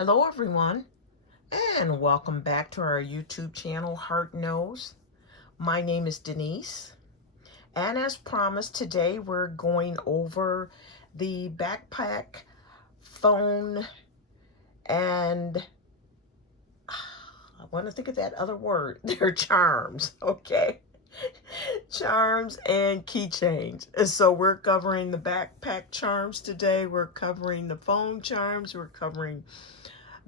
Hello everyone, and welcome back to our YouTube channel, Heart Knows. My name is Denise, and as promised, today we're going over the backpack, phone, and I want to think of that other word. They're charms, okay? Charms and keychains. And so we're covering the backpack charms today. We're covering the phone charms. We're covering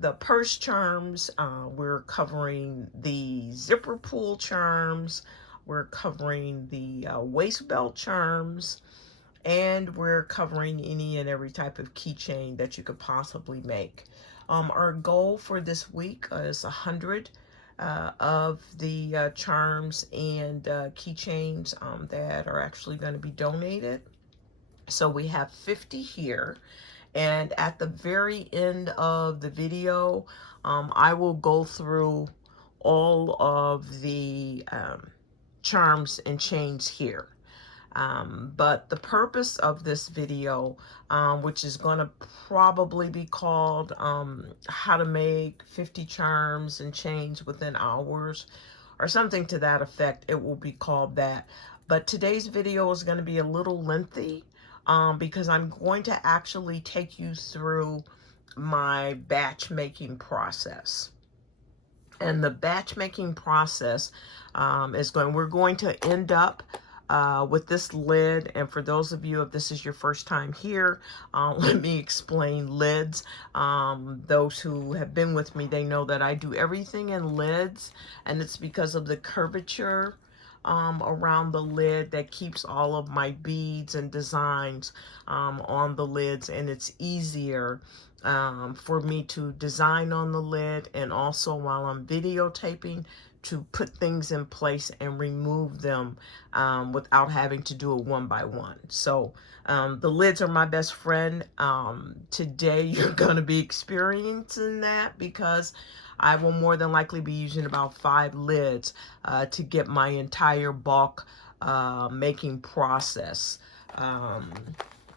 the purse charms. We're covering the zipper pull charms. We're covering the waist belt charms. And we're covering any and every type of keychain that you could possibly make. Our goal for this week is 100 of the charms and keychains that are actually going to be donated. So we have 50 here. And at the very end of the video, I will go through all of the charms and chains here. But the purpose of this video, which is going to probably be called how to make 50 charms and chains within hours, or something to that effect, it will be called that. But today's video is going to be a little lengthy because I'm going to actually take you through my batch making process. And the batch making process we're going to end up with this lid. And for those of you, if this is your first time here, let me explain lids. Those who have been with me, they know that I do everything in lids, and it's because of the curvature around the lid that keeps all of my beads and designs on the lids, and it's easier for me to design on the lid, and also while I'm videotaping, to put things in place and remove them without having to do it one by one. So the lids are my best friend. Today you're going to be experiencing that because I will more than likely be using about 5 lids to get my entire bulk making process,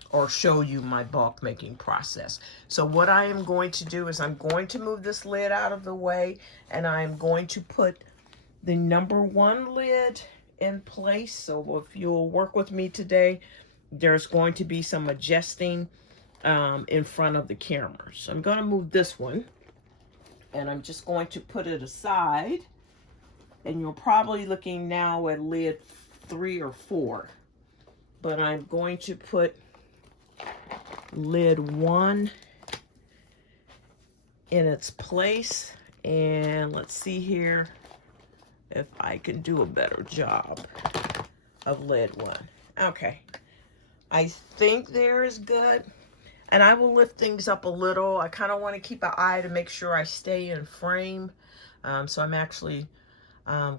or show you my bulk making process. So what I am going to do is I'm going to move this lid out of the way, and I'm going to put the number 1 lid in place. So if you'll work with me today, there's going to be some adjusting in front of the camera. So I'm going to move this one, and I'm just going to put it aside, and you're probably looking now at lid 3 or 4, but I'm going to put lid 1 in its place. And let's see here if I can do a better job of lid 1. Okay, I think there is good. And I will lift things up a little. I kind of want to keep an eye to make sure I stay in frame. So I'm actually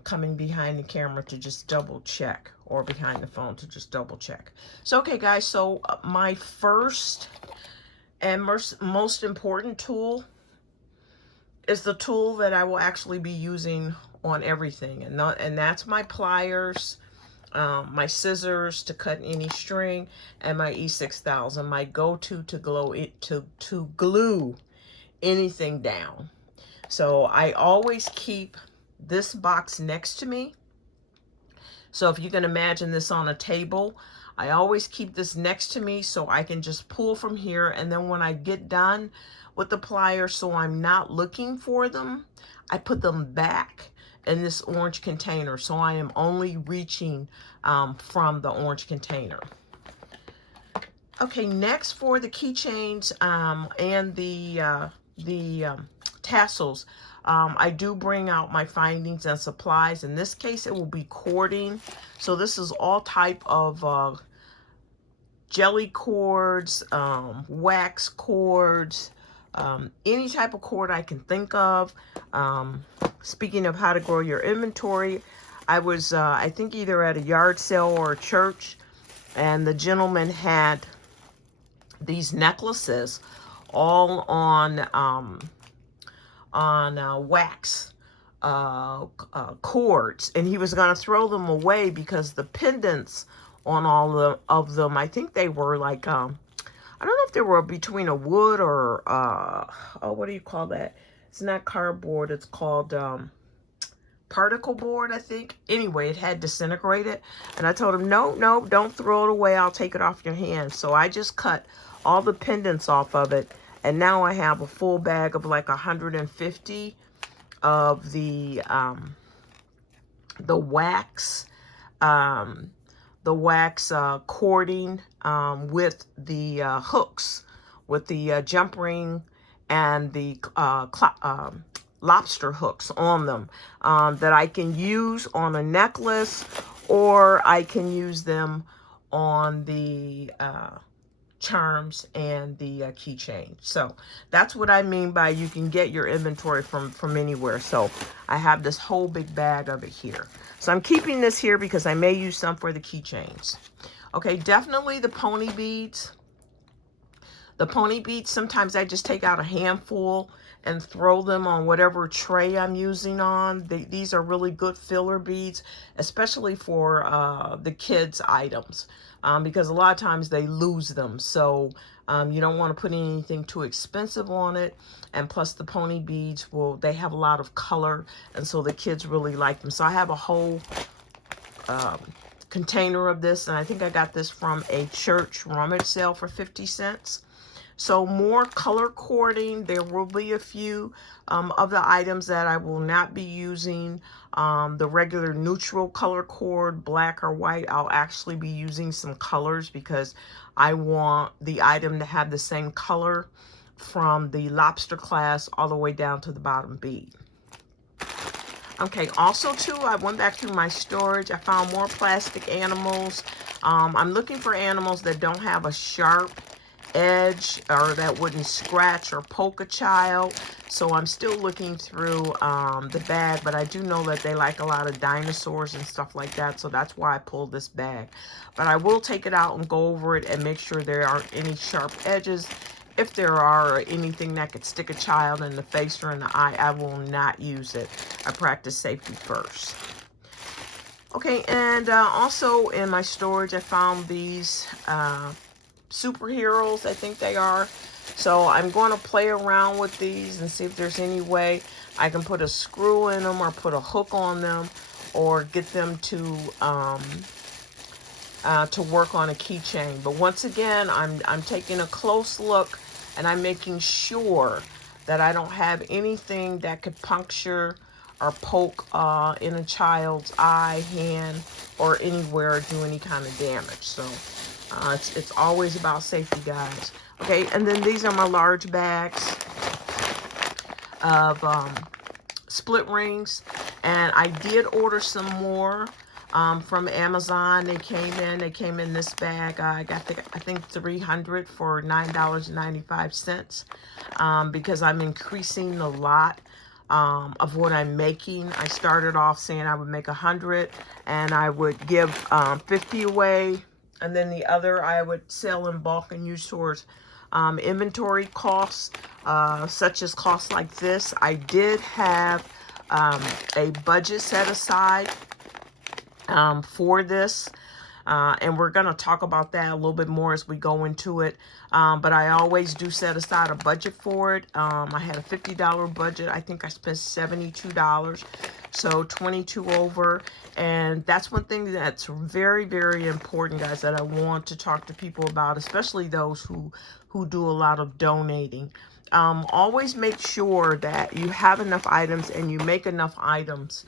coming behind the camera to just double check, or behind the phone to just double check. So, okay guys, so my first and most important tool is the tool that I will actually be using on everything. And that's my pliers, my scissors to cut any string, and my E6000, my go-to to glue anything down. So I always keep this box next to me. So if you can imagine this on a table, I always keep this next to me so I can just pull from here, and then when I get done with the pliers, so I'm not looking for them, I put them back in this orange container, so I am only reaching from the orange container. Okay, next for the keychains and the tassels, I do bring out my findings and supplies. In this case, it will be cording. So this is all type of jelly cords, wax cords, any type of cord I can think of. Speaking of how to grow your inventory, I was, I think, either at a yard sale or a church, and the gentleman had these necklaces all on wax cords, and he was going to throw them away because the pendants on all of them, I think they were like I don't know if they were between a wood or, oh, what do you call that? It's not cardboard. It's called particle board, I think. Anyway, it had disintegrated. And I told him, no, no, don't throw it away. I'll take it off your hands. So I just cut all the pendants off of it. And now I have a full bag of like 150 of the wax, cording with the hooks, with the jump ring and the lobster hooks on them, that I can use on a necklace, or I can use them on the charms and the keychain. So that's what I mean by you can get your inventory from anywhere. So I have this whole big bag of it here. So I'm keeping this here because I may use some for the keychains. Okay, definitely the pony beads. The pony beads, sometimes I just take out a handful and throw them on whatever tray I'm using on. These are really good filler beads, especially for the kids' items, because a lot of times they lose them. So you don't want to put anything too expensive on it. And plus the pony beads, they have a lot of color, and so the kids really like them. So I have a whole container of this, and I think I got this from a church rummage sale for 50 cents. So more color cording. There will be a few of the items that I will not be using the regular neutral color cord, black or white. I'll actually be using some colors because I want the item to have the same color from the lobster class all the way down to the bottom bead. Okay, also too, I went back through my storage. I found more plastic animals. I'm looking for animals that don't have a sharp edge or that wouldn't scratch or poke a child. So I'm still looking through the bag, but I do know that they like a lot of dinosaurs and stuff like that. So that's why I pulled this bag. But I will take it out and go over it and make sure there aren't any sharp edges. If there are, or anything that could stick a child in the face or in the eye, I will not use it. I practice safety first. Okay, and also in my storage, I found these superheroes, I think they are. So I'm going to play around with these and see if there's any way I can put a screw in them or put a hook on them or get them to work on a keychain. But once again, I'm taking a close look and I'm making sure that I don't have anything that could puncture or poke in a child's eye, hand, or anywhere, or do any kind of damage. So it's always about safety, guys. Okay, and then these are my large bags of split rings, and I did order some more from Amazon. They came in this bag. I got I think 300 for $9.95 because I'm increasing the lot of what I'm making. I started off saying I would make 100 and I would give 50 away, and then the other I would sell in bulk and use towards inventory costs, such as costs like this. I did have a budget set aside for this, and we're going to talk about that a little bit more as we go into it. But I always do set aside a budget for it. I had a $50 budget. I think I spent $72, so 22 over. And that's one thing that's very, very important, guys, that I want to talk to people about, especially those who do a lot of donating. Always make sure that you have enough items and you make enough items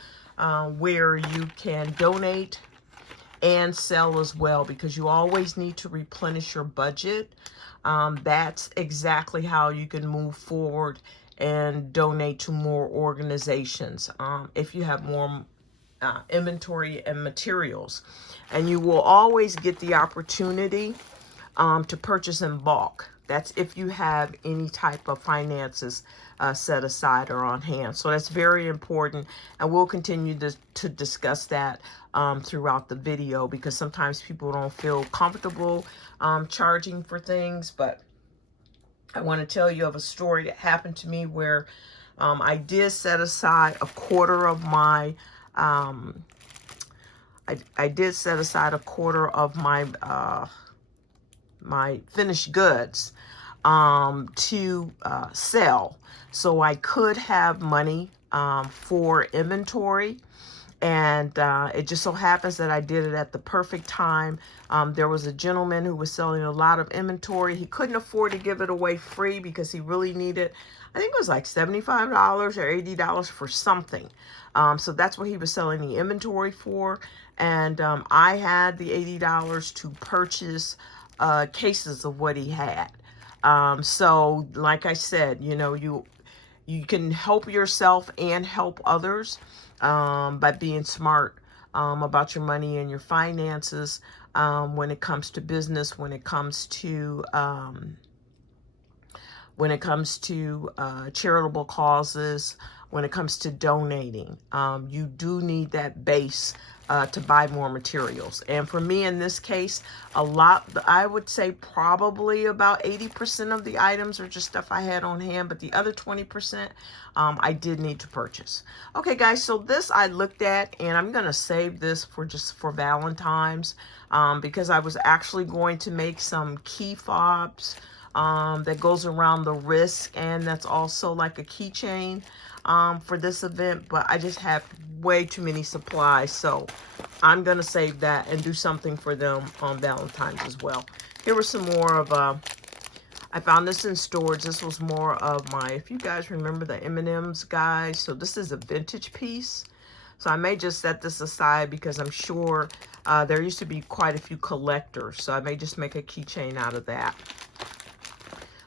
where you can donate and sell as well, because you always need to replenish your budget. That's exactly how you can move forward and donate to more organizations if you have more inventory and materials. And you will always get the opportunity to purchase in bulk. That's if you have any type of finances set aside or on hand. So that's very important, and we'll continue to discuss that throughout the video, because sometimes people don't feel comfortable charging for things. But I want to tell you of a story that happened to me where I did set aside a quarter of my I did set aside a quarter of my my finished goods to sell, so I could have money for inventory. And it just so happens that I did it at the perfect time. There was a gentleman who was selling a lot of inventory. He couldn't afford to give it away free because he really needed, I think it was like $75 or $80 for something. So that's what he was selling the inventory for. And I had the $80 to purchase cases of what he had. So like I said, you know, you can help yourself and help others by being smart about your money and your finances when it comes to business, when it comes to charitable causes, when it comes to donating. You do need that base to buy more materials. And for me in this case, a lot, I would say probably about 80% of the items are just stuff I had on hand, but the other 20% I did need to purchase. Okay guys, so this I looked at, and I'm gonna save this for just for Valentine's because I was actually going to make some key fobs that goes around the wrist, and that's also like a keychain for this event, but I just have way too many supplies, so I'm gonna save that and do something for them on Valentine's as well. Here was some more of I found this in storage. This was more of my, if you guys remember the M&M's guys, so this is a vintage piece. So I may just set this aside because I'm sure there used to be quite a few collectors, so I may just make a keychain out of that.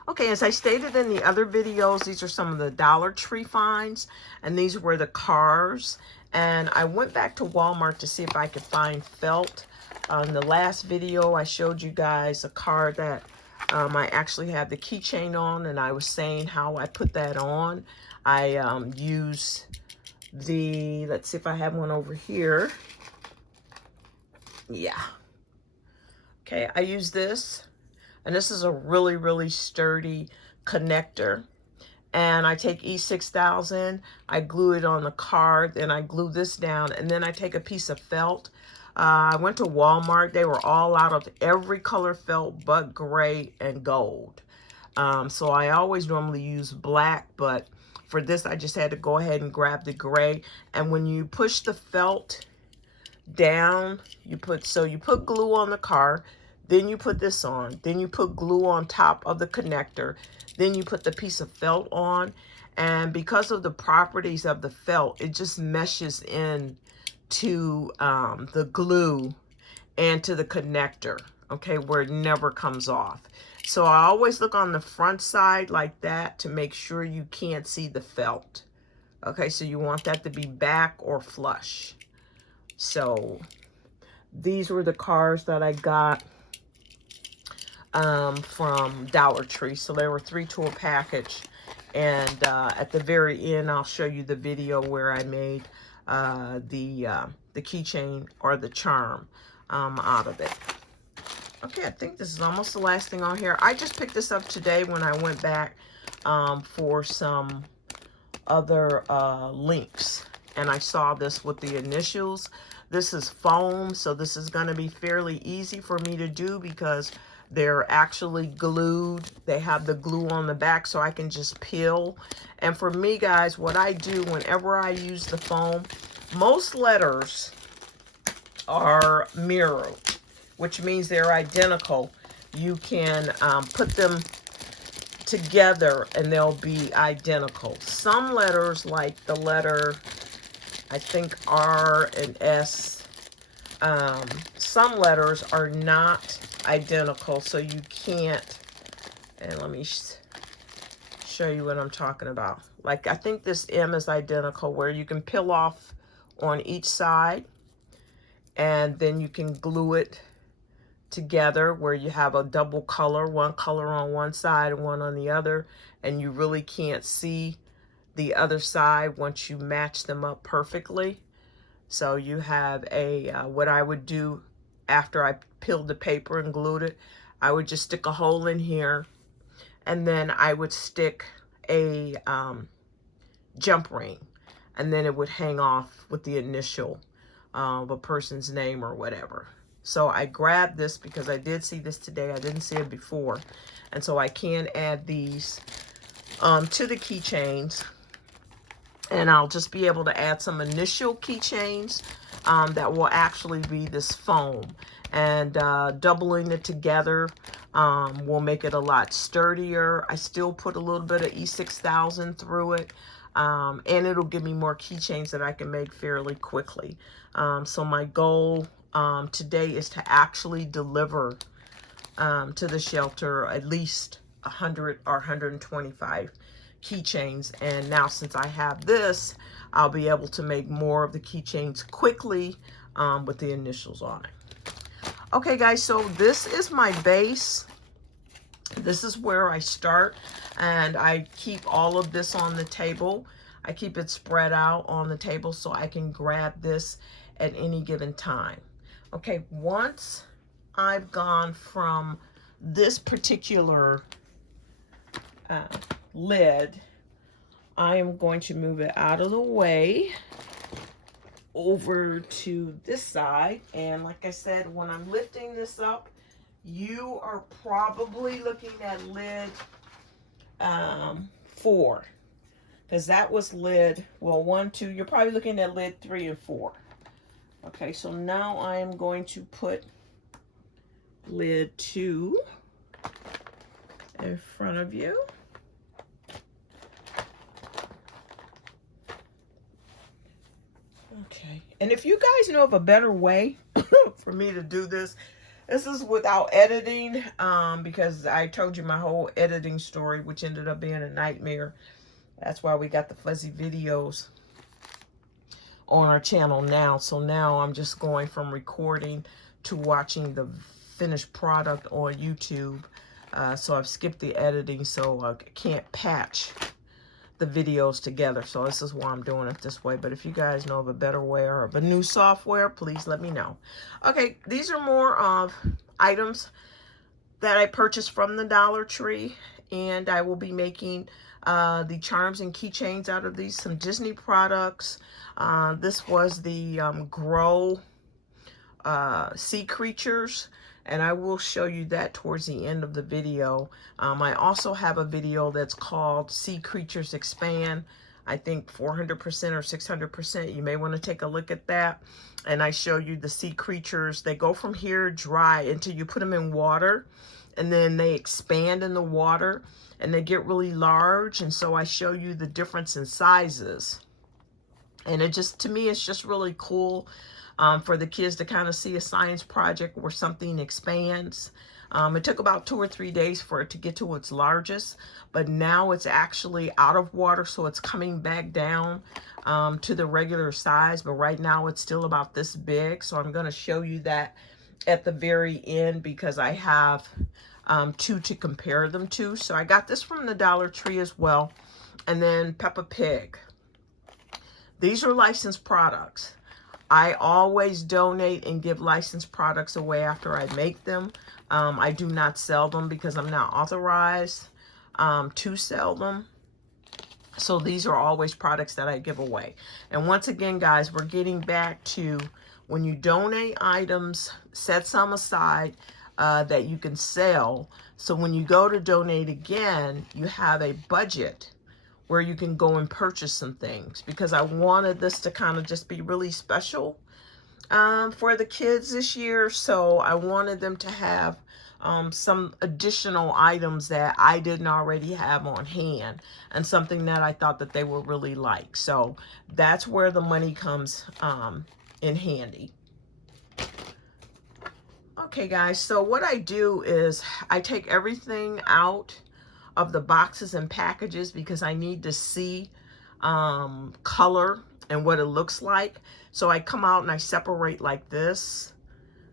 Okay, as I stated in the other videos, these are some of the Dollar Tree finds, and these were the cars. And I went back to Walmart to see if I could find felt. In the last video, I showed you guys a card that I actually have the keychain on, and I was saying how I put that on. I use the, let's see if I have one over here. Yeah. Okay, I use this. And this is a really, really sturdy connector. And I take E6000, I glue it on the card, then I glue this down, and then I take a piece of felt. I went to Walmart. They were all out of every color felt but gray and gold. So I always normally use black, but for this I just had to go ahead and grab the gray. And when you push the felt down, you put glue on the card. Then you put this on. Then you put glue on top of the connector. Then you put the piece of felt on. And because of the properties of the felt, it just meshes in to the glue and to the connector, okay, where it never comes off. So I always look on the front side like that to make sure you can't see the felt. Okay, so you want that to be back or flush. So these were the cars that I got from Dollar Tree. So there were 3 to a package, and at the very end I'll show you the video where I made the keychain or the charm out of it. Okay, I think this is almost the last thing on here. I just picked this up today when I went back for some other links, and I saw this with the initials. This is foam, so this is going to be fairly easy for me to do because they're actually glued. They have the glue on the back, so I can just peel. And for me, guys, what I do whenever I use the foam, most letters are mirrored, which means they're identical. You can put them together and they'll be identical. Some letters, like the letter, I think R and S, some letters are not identical, so you can't, and let me show you what I'm talking about. Like, I think this M is identical, where you can peel off on each side, and then you can glue it together where you have a double color, one color on one side and one on the other, and you really can't see the other side once you match them up perfectly. So you have a, what I would do after I peeled the paper and glued it, I would just stick a hole in here, and then I would stick a jump ring, and then it would hang off with the initial of a person's name or whatever. So I grabbed this because I did see this today. I didn't see it before. And so I can add these to the keychains. And I'll just be able to add some initial keychains that will actually be this foam. And doubling it together will make it a lot sturdier. I still put a little bit of E6000 through it. And it'll give me more keychains that I can make fairly quickly. So my goal today is to actually deliver to the shelter at least 100 or 125 keychains. And now since I have this, I'll be able to make more of the keychains quickly with the initials on it. Okay guys, so this is my base. This is where I start, and I keep all of this on the table. I keep it spread out on the table so I can grab this at any given time. Okay, once I've gone from this particular lid, I am going to move it out of the way over to this side. And like I said, when I'm lifting this up, you are probably looking at lid 4, because that was lid, well, 1, 2, you're probably looking at lid 3 and 4. Okay, so now I am going to put lid 2 in front of you. Okay, and if you guys know of a better way for me to do this, this is without editing, because I told you my whole editing story, which ended up being a nightmare. That's why we got the fuzzy videos on our channel now. So now I'm just going from recording to watching the finished product on YouTube. So I've skipped the editing, so I can't patch the videos together. So this is why I'm doing it this way. But if you guys know of a better way or of a new software, please let me know. Okay, these are more of items that I purchased from the Dollar Tree, and I will be making the charms and keychains out of these. Some Disney products. This was the Grow Sea Creatures, and I will show you that towards the end of the video. I also have a video that's called Sea Creatures Expand. I think 400% or 600%. You may want to take a look at that. And I show you the sea creatures. They go from here dry until you put them in water, and then they expand in the water and they get really large. And so I show you the difference in sizes. And it just, to me, it's just really cool for the kids to kind of see a science project where something expands. It took about 2 or 3 days for it to get to its largest, but now it's actually out of water, so it's coming back down to the regular size. But right now it's still about this big, so I'm going to show you that at the very end, because I have 2 to compare them to. So I got this from the Dollar Tree as well. And then Peppa Pig. These are licensed products. I always donate and give licensed products away after I make them. I do not sell them because I'm not authorized to sell them. So these are always products that I give away. And once again, guys, we're getting back to when you donate items, set some aside that you can sell. So when you go to donate again, you have a budget where you can go and purchase some things, because I wanted this to kind of just be really special for the kids this year. So I wanted them to have some additional items that I didn't already have on hand, and something that I thought that they would really like. So that's where the money comes in handy. Okay guys, so what I do is I take everything out of the boxes and packages because I need to see color and what it looks like. So I come out and I separate like this.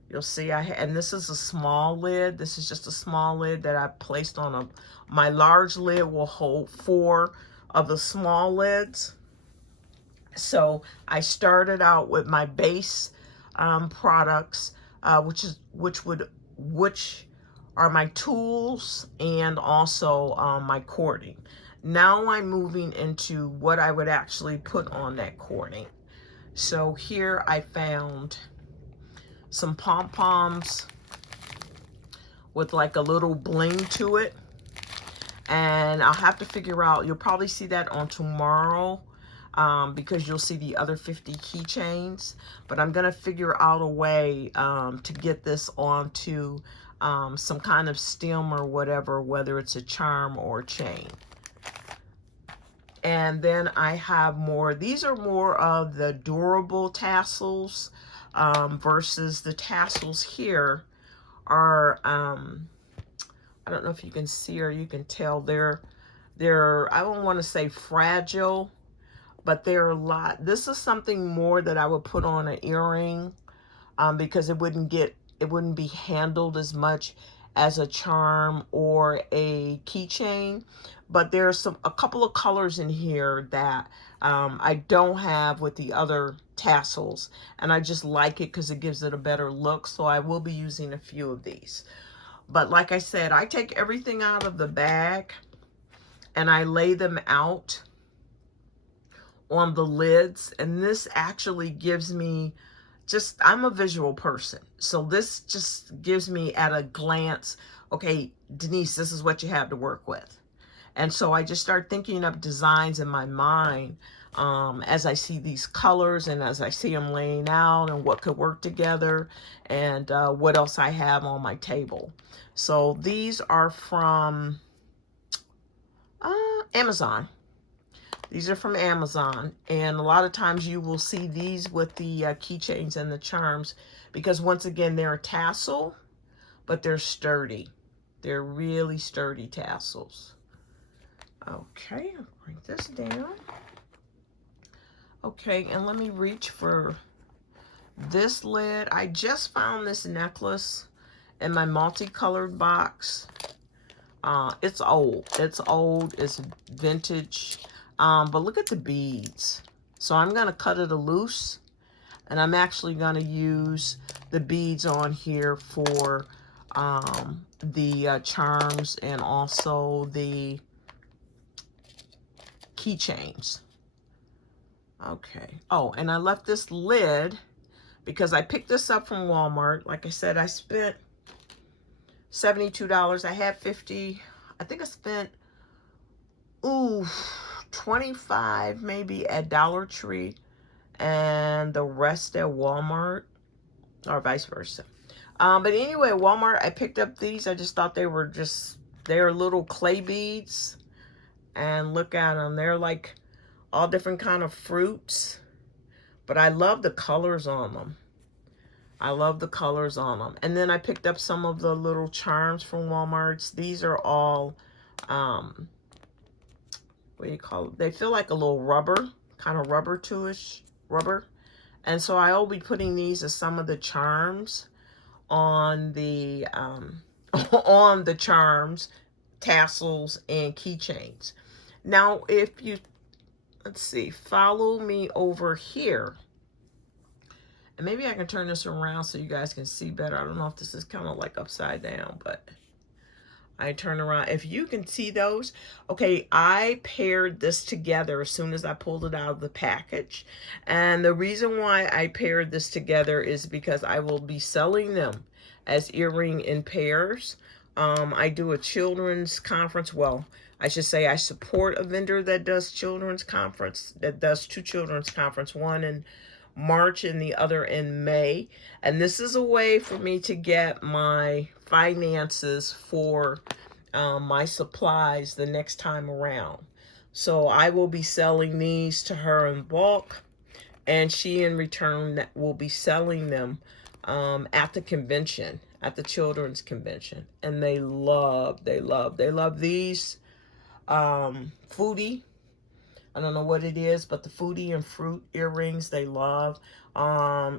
You'll see and this is a small lid. This is just a small lid that I placed on my large lid will hold 4 of the small lids. So I started out with my base products, which are my tools and also my cording. Now I'm moving into what I would actually put on that cording. So here I found some pom-poms with like a little bling to it. And I'll have to figure out, you'll probably see that on tomorrow, because you'll see the other 50 keychains. But I'm going to figure out a way to get this onto some kind of stem or whatever, whether it's a charm or chain. And then I have more. These are more of the durable tassels versus the tassels here are, I don't know if you can see or you can tell, they're I don't want to say fragile, but they're a lot. This is something more that I would put on an earring because it wouldn't be handled as much as a charm or a keychain. But there's a couple of colors in here that I don't have with the other tassels, and I just like it because it gives it a better look. So I will be using a few of these. But like I said, I take everything out of the bag and I lay them out on the lids, and this actually gives me I'm a visual person, so this just gives me at a glance, okay, Denise, this is what you have to work with. And so I just start thinking of designs in my mind as I see these colors and as I see them laying out and what could work together and what else I have on my table. So these are from Amazon. These are from Amazon, and a lot of times you will see these with the keychains and the charms because, once again, they're a tassel, but they're sturdy. They're really sturdy tassels. Okay, I'll bring this down. Okay, and let me reach for this lid. I just found this necklace in my multicolored box. It's old. It's vintage. But look at the beads. So I'm going to cut it loose, and I'm actually going to use the beads on here for the charms and also the keychains. Okay. Oh, and I left this lid because I picked this up from Walmart. Like I said, I spent $72. I had 50. I think I spent, ooh, 25 maybe at Dollar Tree and the rest at Walmart, or vice versa. But anyway, Walmart, I picked up these. I just thought they're little clay beads, and look at them. They're like all different kind of fruits, but I love the colors on them. And then I picked up some of the little charms from Walmart. These are all what do you call it? They feel like a little rubber, kind of rubber-ish rubber. And so I will be putting these as some of the charms on the on the charms, tassels, and keychains. Now, if you, let's see, follow me over here. And maybe I can turn this around so you guys can see better. I don't know if this is kind of like upside down, but I turn around. If you can see those, okay, I paired this together as soon as I pulled it out of the package. And the reason why I paired this together is because I will be selling them as earring in pairs. I do a children's conference. Well, I should say I support a vendor that does children's conference, that does two children's conference, one in March and the other in May. And this is a way for me to get my finances for my supplies the next time around. So I will be selling these to her in bulk, and she in return will be selling them at the convention, at the children's convention. And they love these foodie. I don't know what it is, but the foodie and fruit earrings they love.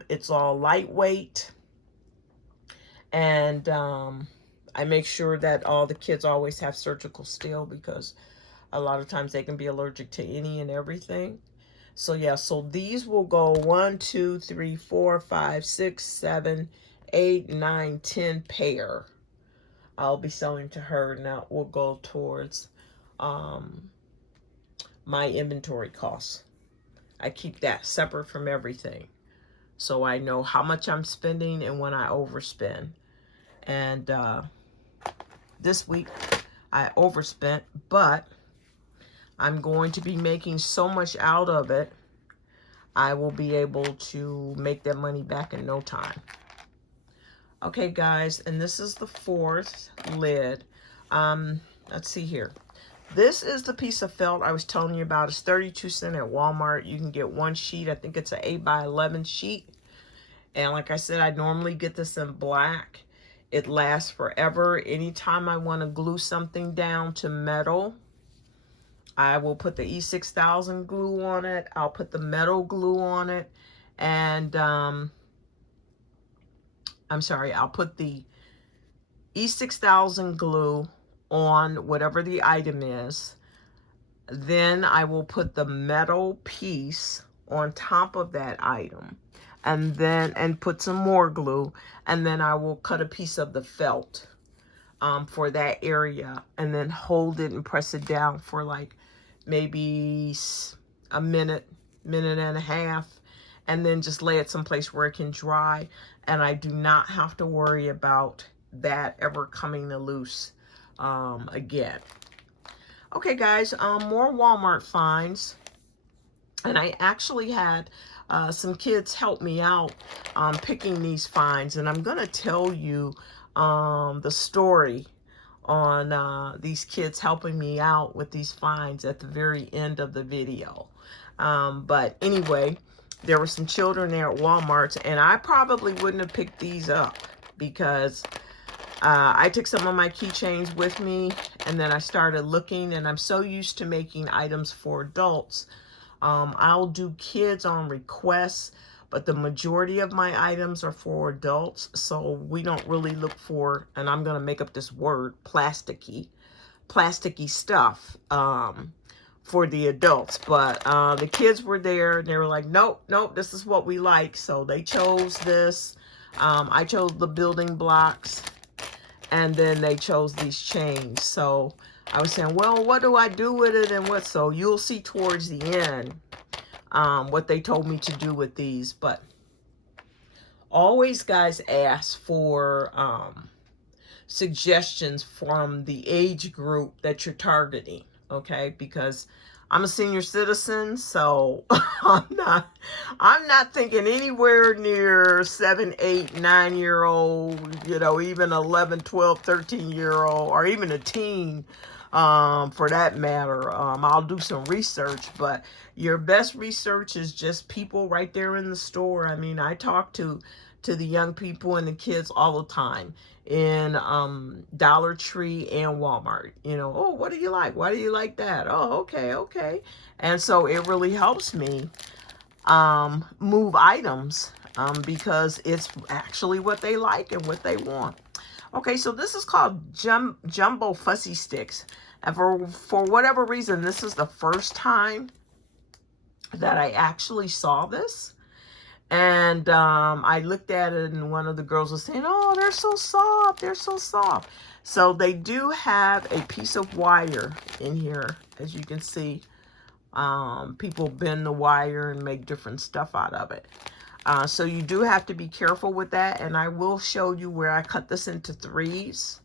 It's all lightweight, and I make sure that all the kids always have surgical steel because a lot of times they can be allergic to any and everything. So yeah, so these will go 1, 2, 3, 4, 5, 6, 7, 8, 9, 10 pair. I'll be selling to her, and that will go towards my inventory costs. I keep that separate from everything. so I know how much I'm spending and when I overspend. And this week I overspent, but I'm going to be making so much out of it, I will be able to make that money back in no time. Okay, guys, and this is the fourth lid. Let's see here. This is the piece of felt I was telling you about. It's 32 cents at Walmart. You can get one sheet. I think it's an 8x11 sheet. And like I said, I normally get this in black. It lasts forever. Anytime I want to glue something down to metal, I will put the E6000 glue on it. I'll put the metal glue on it. And, I'm sorry, I'll put the E6000 glue on whatever the item is. Then I will put the metal piece on top of that item. And put some more glue. And then I will cut a piece of the felt for that area. And then hold it and press it down for like maybe a minute, minute and a half, and then just lay it someplace where it can dry, and I do not have to worry about that ever coming loose again. Okay, guys, more Walmart finds, and I actually had some kids help me out picking these finds, and I'm gonna tell you the story on these kids helping me out with these finds at the very end of the video. But anyway, there were some children there at Walmart, and I probably wouldn't have picked these up because I took some of my keychains with me, and then I started looking, and I'm so used to making items for adults. I'll do kids on requests, but the majority of my items are for adults, so we don't really look for, and I'm going to make up this word, plasticky stuff for the adults. But the kids were there, and they were like, nope, this is what we like. So they chose this. I chose the building blocks, and then they chose these chains. So I was saying, well, what do I do with it and what? So you'll see towards the end what they told me to do with these. But always, guys, ask for suggestions from the age group that you're targeting, okay? Because I'm a senior citizen, so I'm not thinking anywhere near 7, 8, 9-year-old, you know, even 11, 12, 13-year-old, or even a teen, for that matter. I'll do some research, but your best research is just people right there in the store. I mean, I talk to the young people and the kids all the time in Dollar Tree and Walmart. You know, oh, what do you like? Why do you like that? Oh, okay. And so it really helps me move items because it's actually what they like and what they want. Okay, so this is called Jumbo Fussy Sticks. And for whatever reason, this is the first time that I actually saw this. And I looked at it, and one of the girls was saying, oh, they're so soft. They're so soft. So they do have a piece of wire in here, as you can see. People bend the wire and make different stuff out of it. So you do have to be careful with that. And I will show you where I cut this into 3s.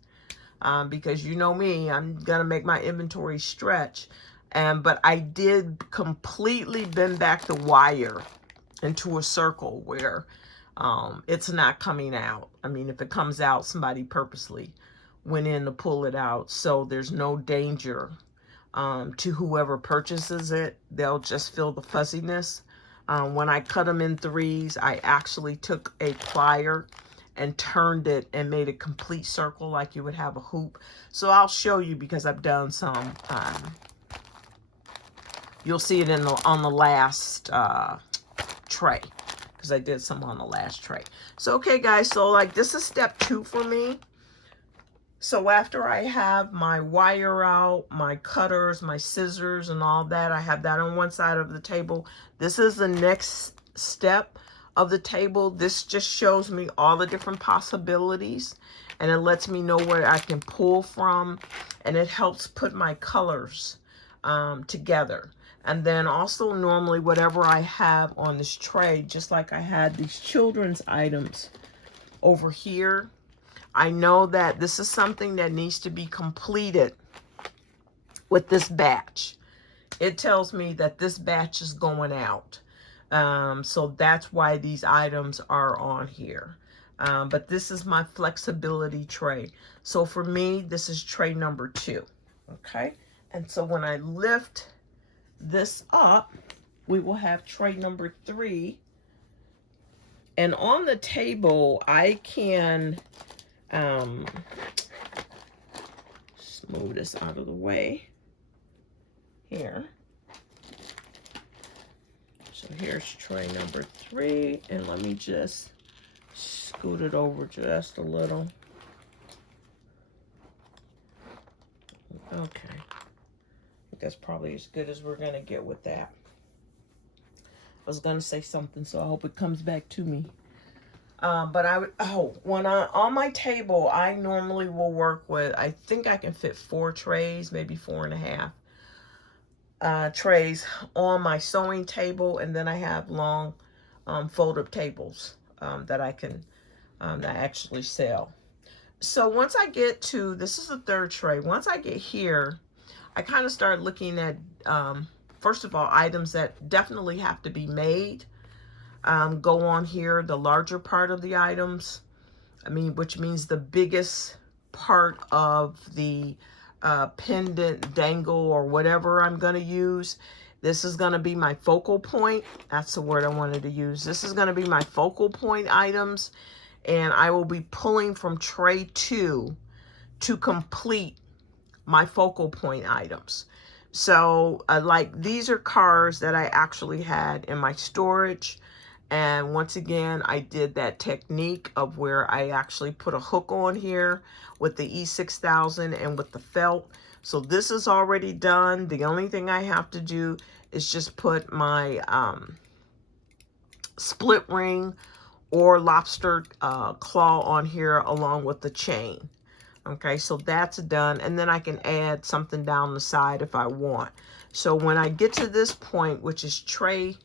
Because you know me, I'm going to make my inventory stretch. But I did completely bend back the wire into a circle where it's not coming out. I mean, if it comes out, somebody purposely went in to pull it out. So there's no danger to whoever purchases it. They'll just feel the fuzziness. When I cut them in 3s, I actually took a plier and turned it and made a complete circle like you would have a hoop. So I'll show you because I've done some. You'll see it on the last tray, because I did some on the last tray. So okay, guys, so like this is step 2 for me. So after I have my wire out, my cutters, my scissors and all that, I have that on one side of the table. This is the next step of the table. This just shows me all the different possibilities, and it lets me know where I can pull from, and it helps put my colors together. And then also normally whatever I have on this tray, just like I had these children's items over here, I know that this is something that needs to be completed with this batch. It tells me that this batch is going out. So that's why these items are on here. But this is my flexibility tray. So for me, this is tray number 2. Okay. And so when I lift this up, we will have tray number 3. And on the table, I can just move this out of the way here. So here's tray number 3, and let me just scoot it over just a little. Okay. I think that's probably as good as we're going to get with that. I was going to say something, so I hope it comes back to me. But on my table, I normally will work with, I think I can fit 4 trays, maybe 4.5 trays on my sewing table. And then I have long fold-up tables that I can that I actually sell. So once I get to, this is the 3rd tray. Once I get here, I kind of start looking at, first of all, items that definitely have to be made. Go on here, the larger part of the items. Which means the biggest part of the pendant, dangle, or whatever I'm going to use. This is going to be my focal point. That's the word I wanted to use. This is going to be my focal point items. And I will be pulling from tray 2 to complete my focal point items. So like these are cards that I actually had in my storage. And once again, I did that technique of where I actually put a hook on here with the E6000 and with the felt. So this is already done. The only thing I have to do is just put my split ring or lobster claw on here along with the chain. Okay, so that's done. And then I can add something down the side if I want. So when I get to this point, which is tray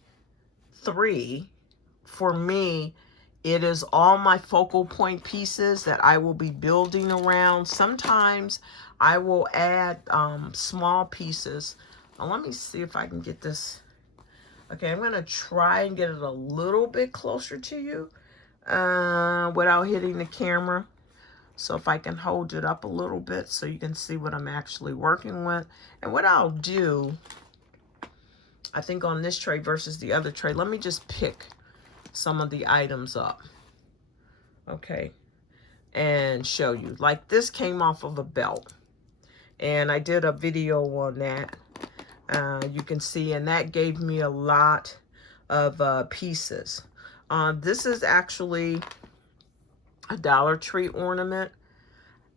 3, for me, it is all my focal point pieces that I will be building around. Sometimes I will add small pieces. Now, let me see if I can get this. Okay, I'm going to try and get it a little bit closer to you without hitting the camera. So if I can hold it up a little bit so you can see what I'm actually working with. And what I'll do, I think on this tray versus the other tray, let me just pick some of the items up, okay, and show you. Like this came off of a belt, and I did a video on that. You can see, and that gave me a lot of pieces. This is actually a Dollar Tree ornament.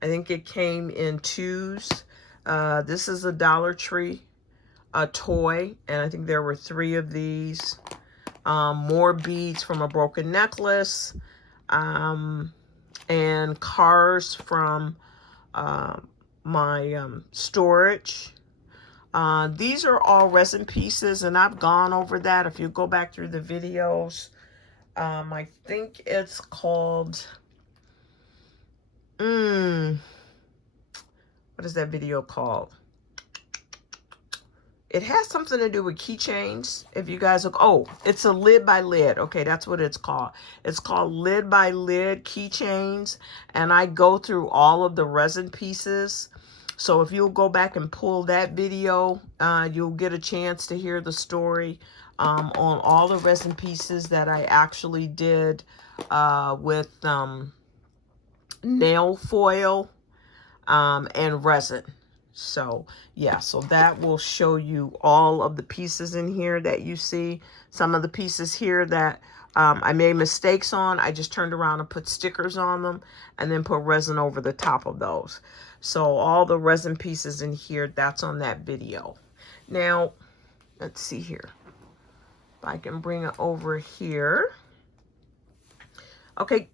I think it came in 2s. This is a Dollar Tree toy, and I think there were 3 of these. More beads from a broken necklace, and cars from my storage. These are all resin pieces, and I've gone over that. If you go back through the videos, I think it's called, what is that video called? It has something to do with keychains. If you guys look, oh, it's a lid by lid. Okay, that's what it's called. It's called lid by lid keychains. And I go through all of the resin pieces. So if you'll go back and pull that video, you'll get a chance to hear the story on all the resin pieces that I actually did with nail foil and resin. So yeah, so that will show you all of the pieces in here that you see. Some of the pieces here that I made mistakes on, I just turned around and put stickers on them and then put resin over the top of those. So all the resin pieces in here, that's on that video. Now, let's see here. If I can bring it over here. Okay,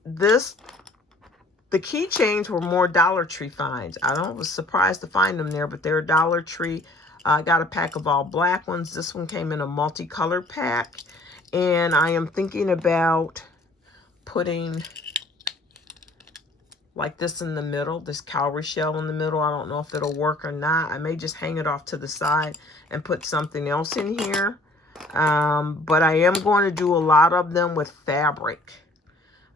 the keychains were more Dollar Tree finds. I was surprised to find them there, but they're Dollar Tree I got a pack of all black ones. This one came in a multicolor pack. And I am thinking about putting like this in the middle, this cowrie shell in the middle. I don't know if it'll work or not. I may just hang it off to the side and put something else in here. But I am going to do a lot of them with fabric.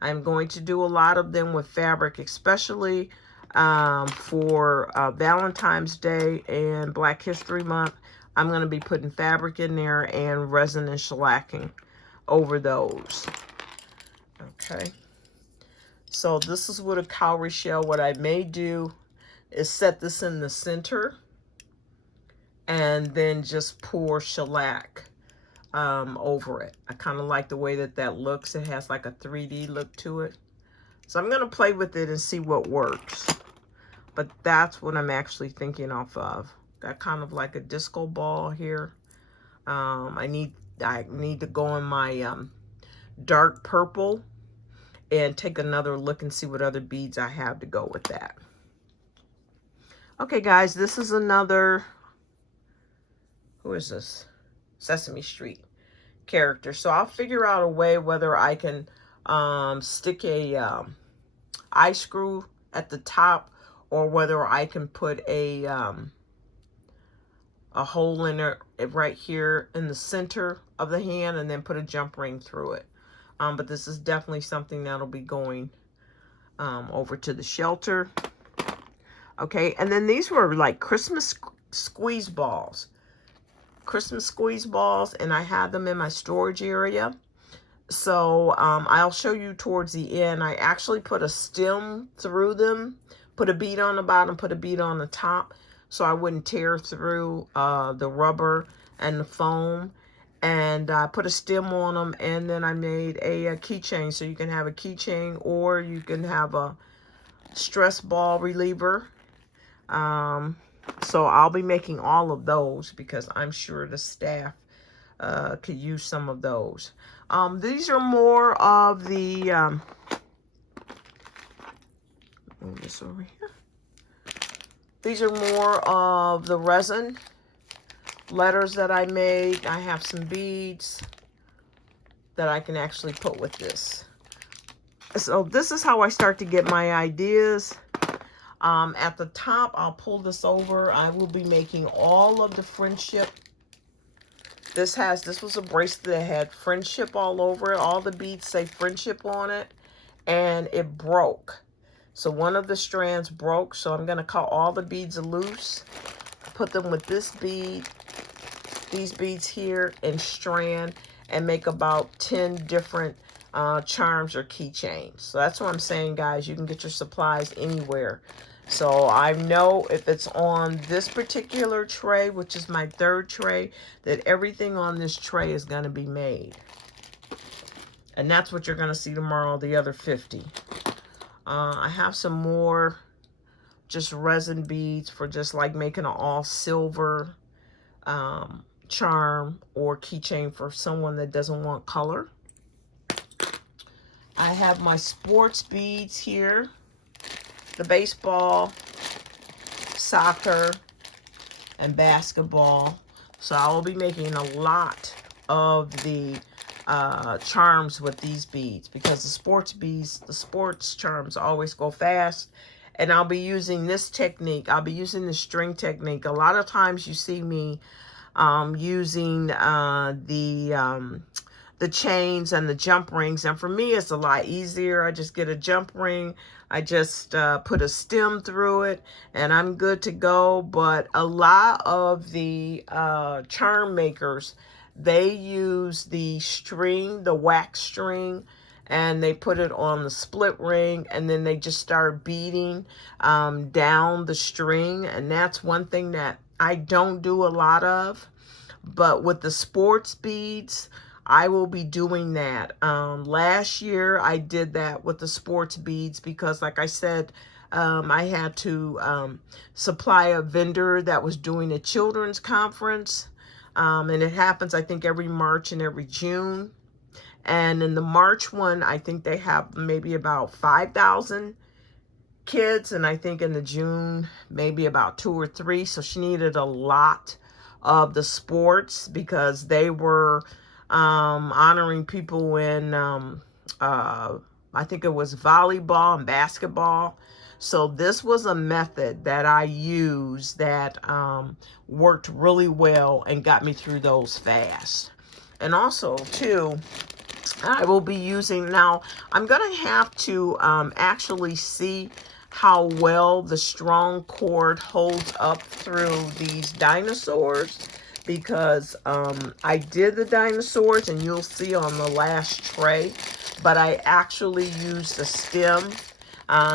I'm going to do a lot of them with fabric, especially for Valentine's Day and Black History Month. I'm going to be putting fabric in there and resin and shellacking over those. Okay. So this is with a cowrie shell. What I may do is set this in the center and then just pour shellac over it. I kind of like the way that that looks. It has like a 3D look to it. So I'm going to play with it and see what works. But that's what I'm actually thinking off of. Got kind of like a disco ball here. I need to go in my dark purple and take another look and see what other beads I have to go with that. Okay, guys, this is another, who is this? Sesame Street character. So I'll figure out a way whether I can stick a eye screw at the top, or whether I can put a hole in it right here in the center of the hand and then put a jump ring through it. But this is definitely something that'll be going over to the shelter. Okay, and then these were like Christmas squeeze balls. Christmas squeeze balls, and I had them in my storage area. So I'll show you towards the end. I actually put a stem through them, put a bead on the bottom, put a bead on the top, so I wouldn't tear through the rubber and the foam. And I put a stem on them, and then I made a keychain. So you can have a keychain, or you can have a stress ball reliever. So I'll be making all of those because I'm sure the staff could use some of those. These are more of the, move this over here. These are more of the resin letters that I made. I have some beads that I can actually put with this. So this is how I start to get my ideas. At the top, I'll pull this over. I will be making all of the friendship. This was a bracelet that had friendship all over it. All the beads say friendship on it, and it broke. So one of the strands broke, so I'm going to cut all the beads loose, put them with this bead, these beads here, and strand, and make about 10 different charms or keychains. So that's what I'm saying, guys. You can get your supplies anywhere. So I know if it's on this particular tray, which is my 3rd tray, that everything on this tray is going to be made. And that's what you're going to see tomorrow, the other 50. I have some more just resin beads for just like making an all silver charm or keychain for someone that doesn't want color. I have my sports beads here. The baseball, soccer, and basketball. So I will be making a lot of the charms with these beads, because the sports beads, the sports charms always go fast. And I'll be using this technique. I'll be using the string technique. A lot of times you see me using the chains and the jump rings, and for me it's a lot easier. I just get a jump ring, I just put a stem through it, and I'm good to go. But a lot of the charm makers, they use the string, the wax string, and they put it on the split ring, and then they just start beading down the string. And that's one thing that I don't do a lot of. But with the sports beads, I will be doing that. Last year, I did that with the sports beads because, like I said, I had to supply a vendor that was doing a children's conference. And it happens, I think, every March and every June. And in the March one, I think they have maybe about 5,000 kids. And I think in the June, maybe about 2 or 3. So she needed a lot of the sports, because they were honoring people in, I think it was volleyball and basketball. So this was a method that I used that worked really well and got me through those fast. And also, too, I will be using, now I'm going to have to actually see how well the strong cord holds up through these dinosaurs, because I did the dinosaurs, and you'll see on the last tray, but I actually used the stem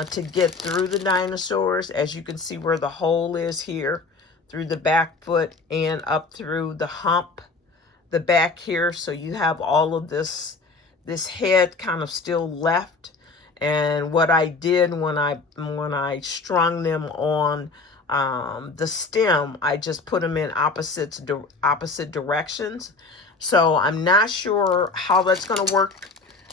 to get through the dinosaurs. As you can see where the hole is here, through the back foot and up through the hump, the back here. So you have all of this head kind of still left. And what I did when I strung them on the stem, I just put them in opposite directions. So I'm not sure how that's going to work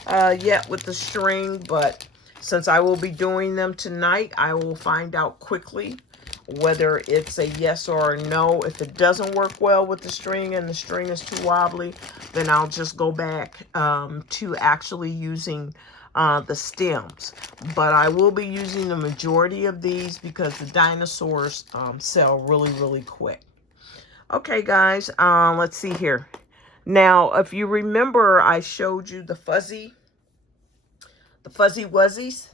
yet with the string, but since I will be doing them tonight, I will find out quickly whether it's a yes or a no. If it doesn't work well with the string and the string is too wobbly, then I'll just go back to actually using the stems. But I will be using the majority of these because the dinosaurs sell really, really quick. Okay, guys, let's see here. Now, if you remember, I showed you the fuzzy wuzzies.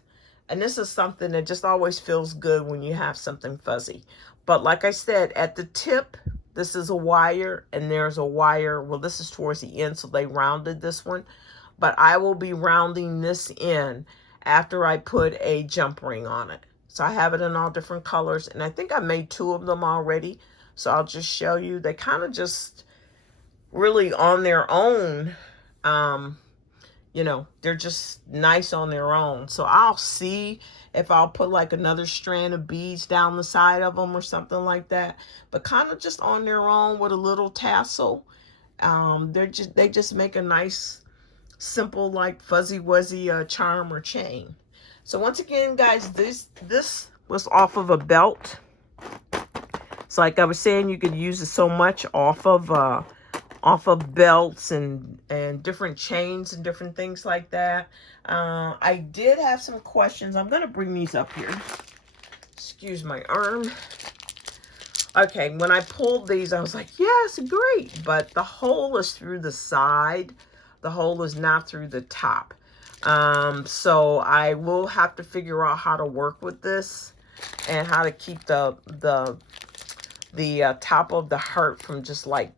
And this is something that just always feels good when you have something fuzzy. But like I said, at the tip, this is a wire, and there's a wire. Well, this is towards the end, so they rounded this one. But I will be rounding this in after I put a jump ring on it. So I have it in all different colors, and I think I made 2 of them already. So I'll just show you. They kind of just really on their own, you know, they're just nice on their own. So I'll see if I'll put like another strand of beads down the side of them or something like that. But kind of just on their own with a little tassel. They just make a nice, simple, like fuzzy wuzzy charm or chain. So once again, guys, this was off of a belt. So like I was saying, you could use it so much off of belts and different chains and different things like that. I did have some questions. I'm going to bring these up here. Excuse my arm. Okay, when I pulled these, I was like, yes, great. But the hole is through the side. The hole is not through the top. So I will have to figure out how to work with this and how to keep the top of the heart from just like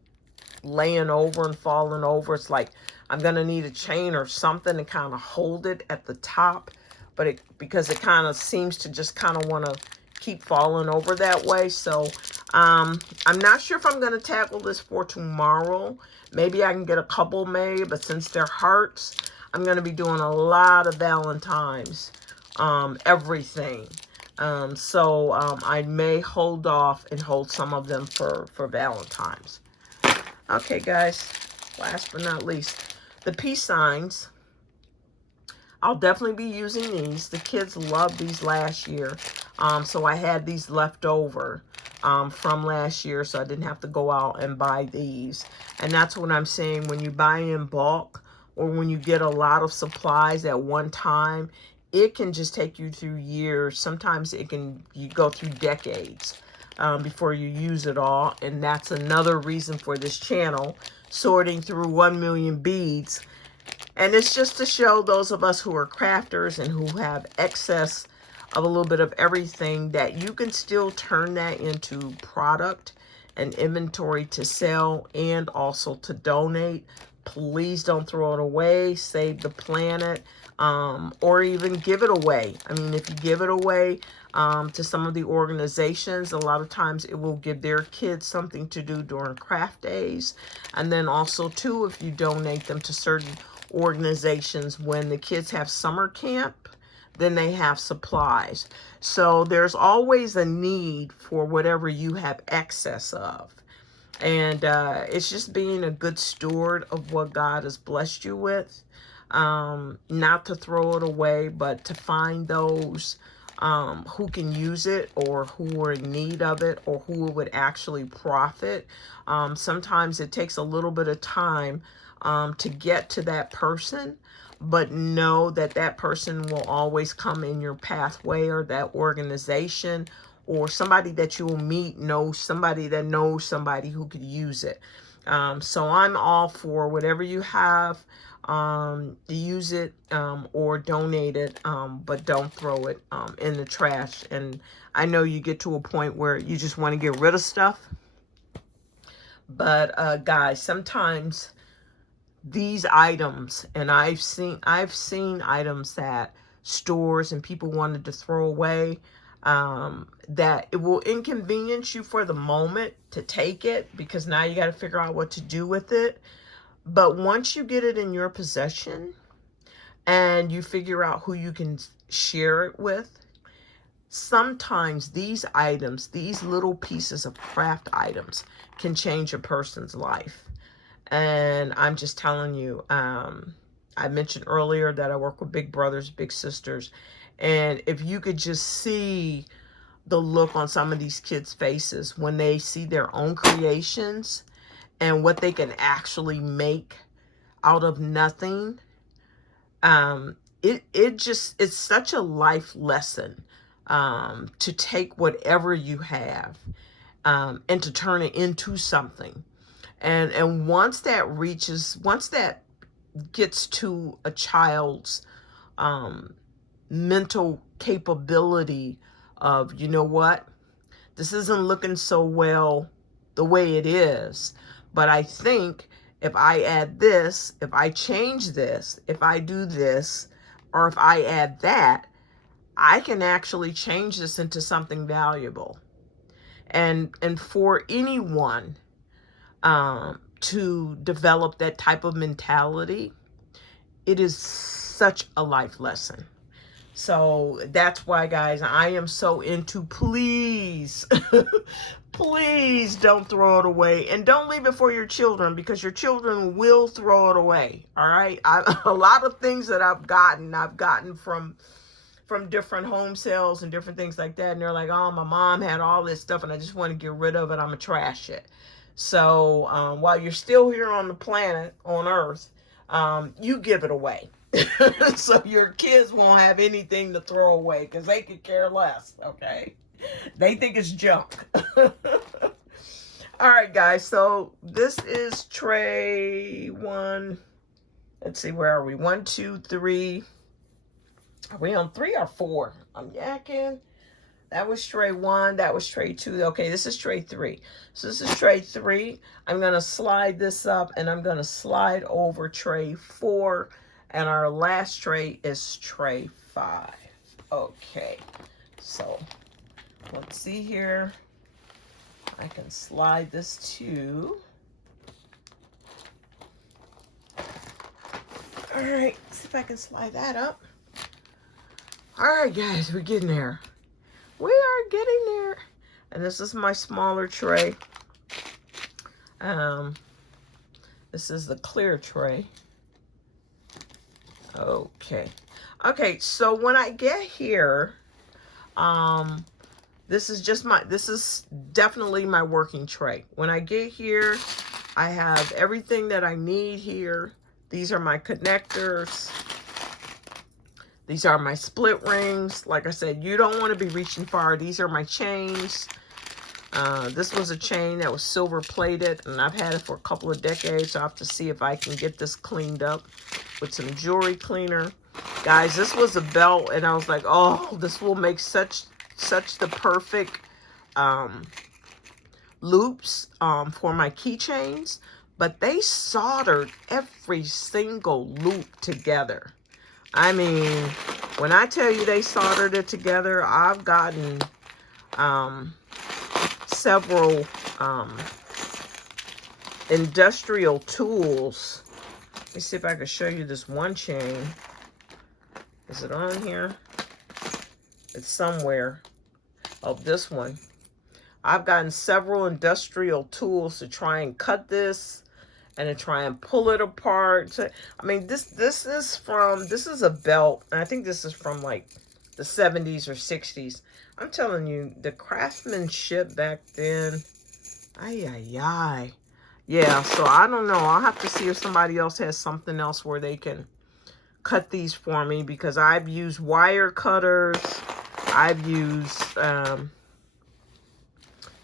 laying over and falling over. It's like I'm gonna need a chain or something to kind of hold it at the top, but because it kind of seems to just kind of want to keep falling over that way. So I'm not sure if I'm gonna tackle this for tomorrow. Maybe I can get a couple made, but since they're hearts, I'm gonna be doing a lot of Valentine's everything. So I may hold off and hold some of them for Valentine's. Okay, guys, last but not least, the peace signs. I'll definitely be using these. The kids loved these last year. So I had these left over from last year, so I didn't have to go out and buy these. And that's what I'm saying. When you buy in bulk or when you get a lot of supplies at one time, it can just take you through years. Sometimes you go through decades before you use it all. And that's another reason for this channel, sorting through 1 million beads. And it's just to show those of us who are crafters and who have excess of a little bit of everything, that you can still turn that into product and inventory to sell and also to donate. Please don't throw it away. Save the planet, or even give it away. I mean, if you give it away to some of the organizations, a lot of times it will give their kids something to do during craft days. And then also, too, if you donate them to certain organizations, when the kids have summer camp, then they have supplies. So there's always a need for whatever you have excess of. And it's just being a good steward of what God has blessed you with. Not to throw it away, but to find those who can use it or who are in need of it or who would actually profit. Sometimes it takes a little bit of time to get to that person, but know that that person will always come in your pathway, or that organization or somebody that you will meet knows somebody that knows somebody who could use it. So I'm all for whatever you have, use it or donate it, but don't throw it in the trash. And I know you get to a point where you just want to get rid of stuff. But guys, sometimes these items, and I've seen items that stores and people wanted to throw away, that it will inconvenience you for the moment to take it, because now you got to figure out what to do with it. But once you get it in your possession and you figure out who you can share it with, sometimes these items, these little pieces of craft items, can change a person's life. And I'm just telling you, I mentioned earlier that I work with big brothers, big sisters. And if you could just see the look on some of these kids' faces when they see their own creations and what they can actually make out of nothing, it's such a life lesson, to take whatever you have, and to turn it into something. And once that gets to a child's mental capability of, you know what, this isn't looking so well the way it is, but I think if I add this, if I change this, if I do this, or if I add that, I can actually change this into something valuable. And for anyone to develop that type of mentality, it is such a life lesson. So that's why, guys, I am so into, please, please don't throw it away. And don't leave it for your children, because your children will throw it away. All right. A lot of things that I've gotten from different home sales and different things like that. And they're like, oh, my mom had all this stuff and I just want to get rid of it. I'm going to trash it. So while you're still here on the planet, on Earth, you give it away. So your kids won't have anything to throw away, because they could care less, okay? They think it's junk. All right, guys, so this is tray 1. Let's see, where are we? 1, 2, 3. Are we on 3 or 4? I'm yakking. That was tray 1. That was tray 2. Okay, this is tray 3. So this is tray 3. I'm going to slide this up, and I'm going to slide over tray 4. And our last tray is tray 5. Okay, so let's see here. I can slide this too. All right, see if I can slide that up. All right, guys, we're getting there. We are getting there. And this is my smaller tray. This is the clear tray. Okay, so when I get here, this is definitely my working tray. When I get here, I have everything that I need here. These are my connectors. These are my split rings. Like I said, you don't want to be reaching far. These are my chains. This was a chain that was silver plated, and I've had it for a couple of decades. So I have to see if I can get this cleaned up with some jewelry cleaner. Guys, this was a belt, and I was like, oh, this will make such the perfect loops for my keychains. But they soldered every single loop together. I mean, when I tell you they soldered it together, I've gotten several industrial tools. Let me see if I can show you this one chain. Is it on here? It's somewhere. Oh, this one. I've gotten several industrial tools to try and cut this and to try and pull it apart. So, I mean, this is a belt, and I think this is from like the the 70s or 60s. I'm telling you, the craftsmanship back then, ay, ay, ay. Yeah, so I don't know. I'll have to see if somebody else has something else where they can cut these for me, because I've used wire cutters. I've used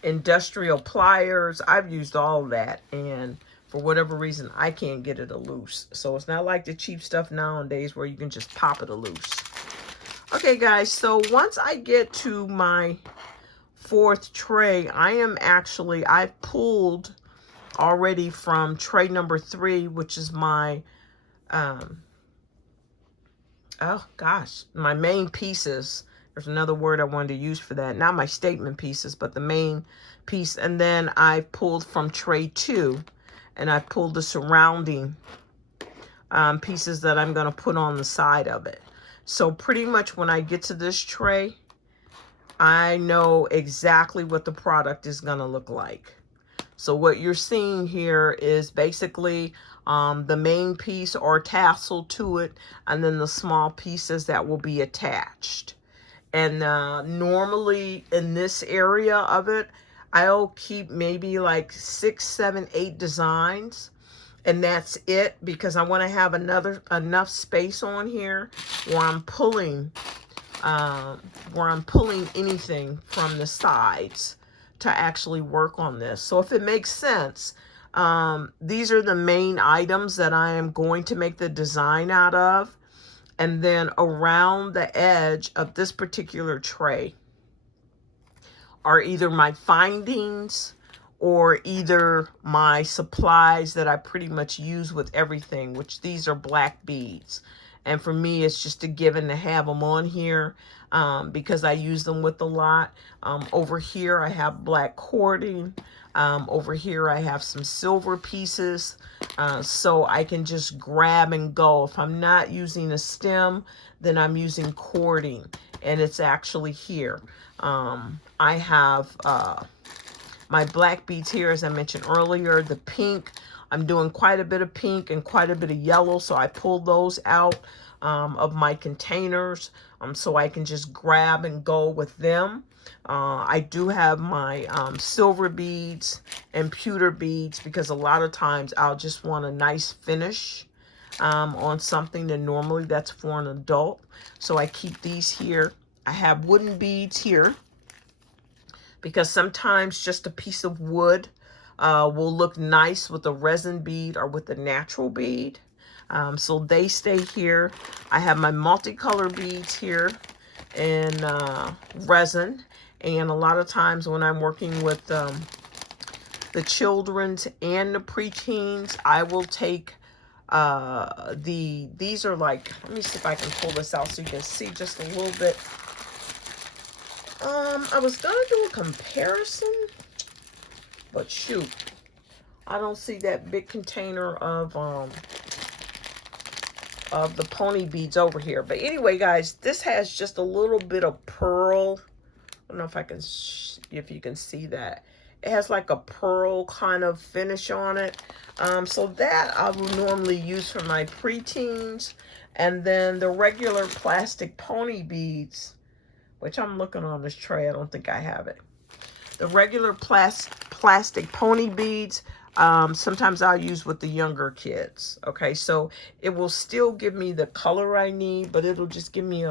industrial pliers. I've used all that, and for whatever reason, I can't get it a loose. So it's not like the cheap stuff nowadays where you can just pop it a loose. Okay, guys, so once I get to my 4th tray, I've pulled already from tray number 3, which is my, oh gosh, my main pieces. There's another word I wanted to use for that. Not my statement pieces, but the main piece. And then I pulled from tray 2, and I pulled the surrounding pieces that I'm going to put on the side of it. So pretty much when I get to this tray, I know exactly what the product is going to look like. So what you're seeing here is basically the main piece or tassel to it, and then the small pieces that will be attached. And normally in this area of it, I'll keep maybe like 6, 7, 8 designs. And that's it, because I want to have enough space on here where I'm pulling anything from the sides to actually work on this. So if it makes sense, these are the main items that I am going to make the design out of. And then around the edge of this particular tray are either my findings or either my supplies that I pretty much use with everything, which these are black beads. And for me, it's just a given to have them on here because I use them with a lot. Over here, I have black cording. Over here, I have some silver pieces. So I can just grab and go. If I'm not using a stem, then I'm using cording. And it's actually here. I have my black beads here, as I mentioned earlier. The pink, I'm doing quite a bit of pink and quite a bit of yellow, so I pulled those out of my containers so I can just grab and go with them. I do have my silver beads and pewter beads, because a lot of times I'll just want a nice finish on something, and normally that's for an adult. So I keep these here. I have wooden beads here, because sometimes just a piece of wood will look nice with a resin bead or with a natural bead. So they stay here. I have my multicolor beads here in resin. And a lot of times when I'm working with the children's and the preteens, I will take these are like, let me see if I can pull this out so you can see just a little bit. I was gonna do a comparison, but shoot, I don't see that big container of the pony beads over here. But anyway, guys, this has just a little bit of pearl. I don't know if I can, if you can see that. It has like a pearl kind of finish on it. So that I will normally use for my preteens. And then the regular plastic pony beads, which I'm looking on this tray. I don't think I have it. The regular plastic pony beads, sometimes I'll use with the younger kids. Okay, so it will still give me the color I need, but it'll just give me,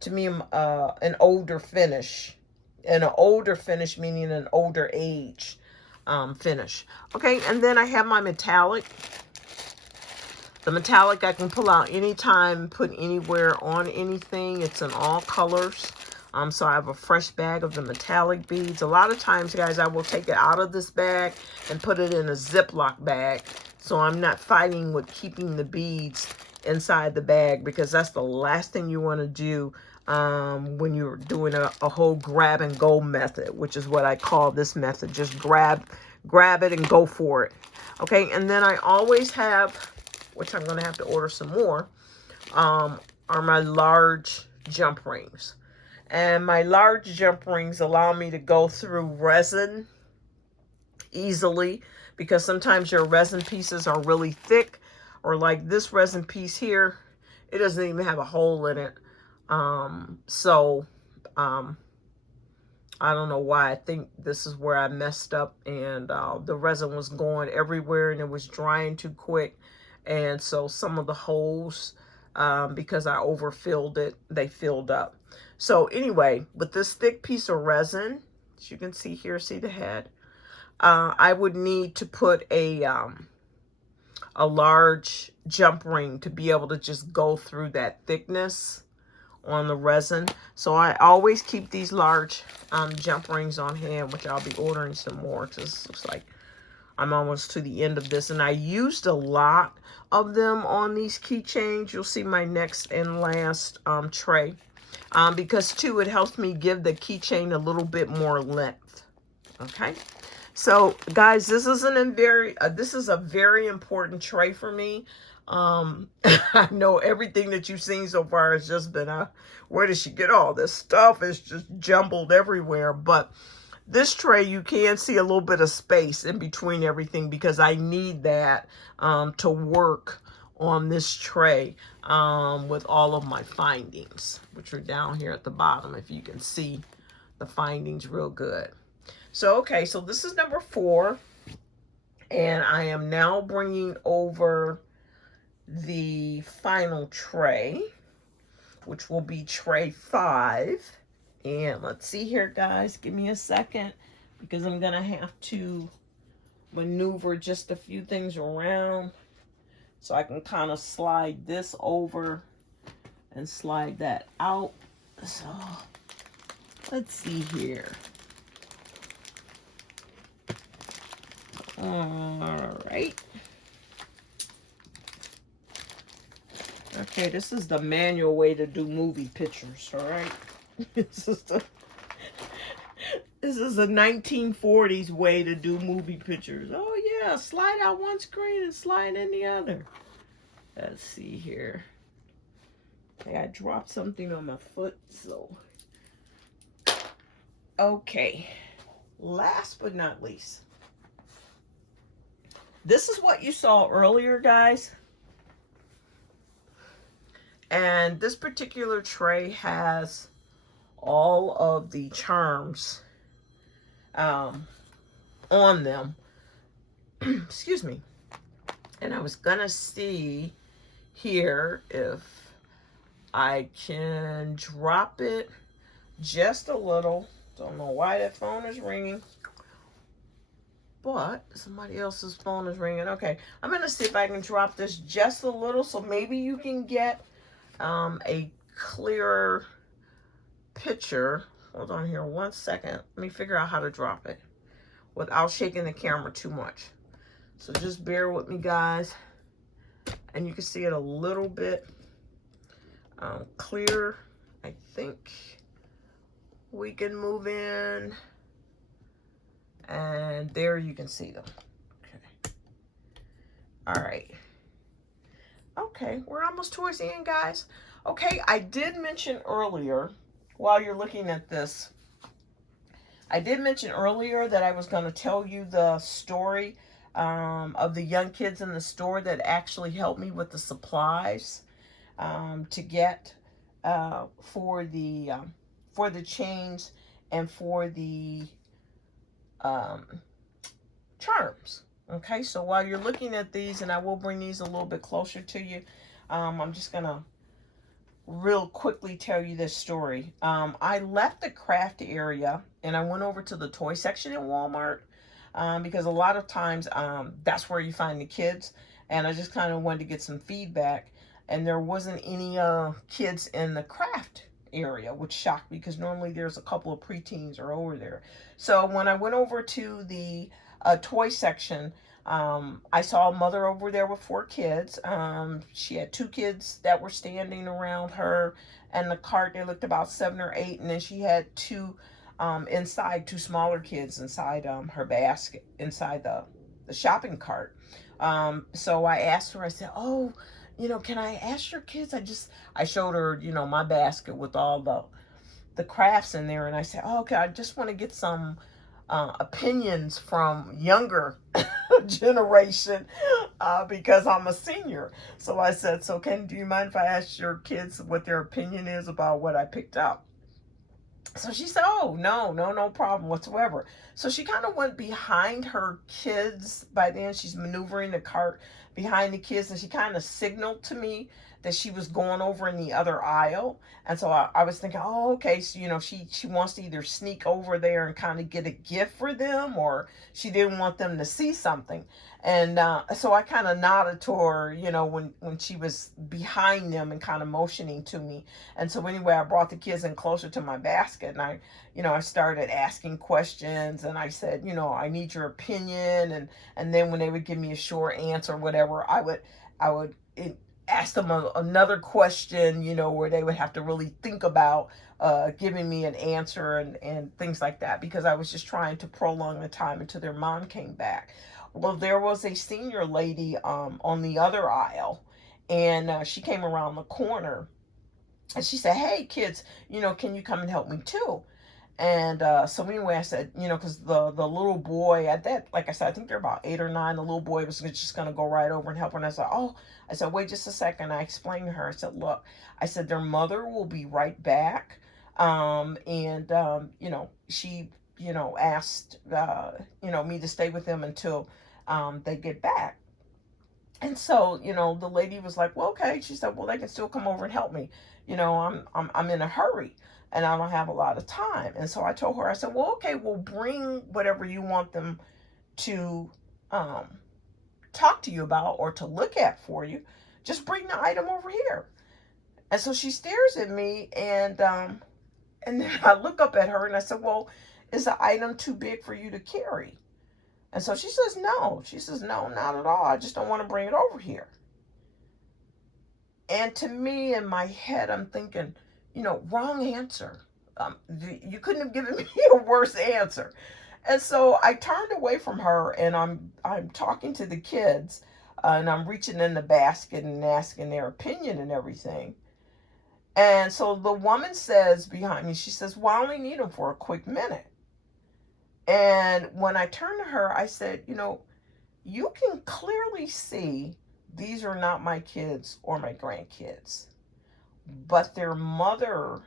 to me, an older finish. And an older finish meaning an older age finish. Okay, and then I have my metallic. The metallic I can pull out anytime, put anywhere on anything. It's in all colors. So I have a fresh bag of the metallic beads. A lot of times, guys, I will take it out of this bag and put it in a Ziploc bag. So I'm not fighting with keeping the beads inside the bag, because that's the last thing you want to do when you're doing a whole grab and go method, which is what I call this method. Just grab it and go for it. Okay, and then I always have, which I'm going to have to order some more, are my large jump rings. And my large jump rings allow me to go through resin easily, because sometimes your resin pieces are really thick, or like this resin piece here, it doesn't even have a hole in it. So I don't know why. I think this is where I messed up, and the resin was going everywhere and it was drying too quick. And so some of the holes, because I overfilled it, they filled up. So anyway, with this thick piece of resin, as you can see here, see the head, I would need to put a large jump ring to be able to just go through that thickness on the resin. So I always keep these large jump rings on hand, which I'll be ordering some more because it looks like I'm almost to the end of this. And I used a lot of them on these keychains. You'll see my next and last tray. Because too, it helps me give the keychain a little bit more length. Okay. So guys, this is a very important tray for me. I know everything that you've seen so far has just been, where did she get all this stuff? It's just jumbled everywhere. But this tray, you can see a little bit of space in between everything because I need that to work on this tray with all of my findings, which are down here at the bottom, if you can see the findings real good. So, okay, so this is number 4, and I am now bringing over the final tray, which will be tray 5. And let's see here, guys. Give me a second because I'm going to have to maneuver just a few things around so I can kind of slide this over and slide that out. So let's see here. All right. Okay, this is the manual way to do movie pictures, all right? This is the 1940s way to do movie pictures. Oh yeah, slide out one screen and slide in the other. Let's see here. I dropped something on my foot, so. Okay, last but not least. This is what you saw earlier, guys. And this particular tray has all of the charms on them. Excuse me. And I was gonna see here if I can drop it just a little. Don't know why that phone is ringing, but somebody else's phone is ringing. Okay, I'm gonna see if I can drop this just a little so maybe you can get a clearer picture. Hold on here one second. Let me figure out how to drop it without shaking the camera too much. So just bear with me, guys. And you can see it a little bit clearer. I think we can move in. And there you can see them. Okay. All right. Okay, we're almost towards the end, guys. Okay, I did mention earlier, while you're looking at this, I did mention earlier that I was going to tell you the story of the young kids in the store that actually helped me with the supplies to get for the chains and for the charms. Okay, so while you're looking at these, and I will bring these a little bit closer to you, I'm just gonna real quickly tell you this story. I left the craft area and I went over to the toy section in Walmart because a lot of times that's where you find the kids, and I just kind of wanted to get some feedback, and there wasn't any kids in the craft area, which shocked me because normally there's a couple of preteens are over there. So when I went over to the toy section, I saw a mother over there with 4 kids. She had 2 kids that were standing around her and the cart. They looked about 7 or 8, and then she had 2 inside, 2 smaller kids inside her basket, inside the shopping cart. So I asked her, I said, oh, you know, can I ask your kids? I showed her, you know, my basket with all the crafts in there, and I said, oh, okay, I just want to get some opinions from younger generation because I'm a senior. So I said, so do you mind if I ask your kids what their opinion is about what I picked up? So she said, oh, no problem whatsoever. So she kind of went behind her kids. By then, she's maneuvering the cart behind the kids, and she kind of signaled to me that she was going over in the other aisle. And so I was thinking, oh, okay, so, she wants to either sneak over there and kind of get a gift for them, or she didn't want them to see something. And so I kind of nodded to her, when she was behind them and kind of motioning to me. And so anyway, I brought the kids in closer to my basket, and I started asking questions, and I said, I need your opinion. And then when they would give me a short answer or whatever, I would ask them another question, where they would have to really think about giving me an answer and things like that, because I was just trying to prolong the time until their mom came back. Well, there was a senior lady on the other aisle, and she came around the corner, and she said, hey, kids, can you come and help me too? And so anyway, I said, because the little boy at that, like I said, I think they're about 8 or 9. The little boy was just going to go right over and help her. And I said, wait just a second. I explained to her, I said, look, I said, their mother will be right back. She, asked, me to stay with them until they get back. And so, the lady was like, well, okay. She said, well, they can still come over and help me. I'm in a hurry and I don't have a lot of time. And so I told her, I said, well, okay, we'll bring whatever you want them to talk to you about or to look at for you. Just bring the item over here. And so she stares at me, and then I look up at her and I said, well, is the item too big for you to carry? And so she says, no. She says, no, not at all. I just don't want to bring it over here. And to me, in my head, I'm thinking, wrong answer. You couldn't have given me a worse answer. And so I turned away from her, and I'm talking to the kids, and I'm reaching in the basket and asking their opinion and everything. And so the woman says behind me, she says, well, I only need them for a quick minute. And when I turned to her, I said, you can clearly see these are not my kids or my grandkids, but their mother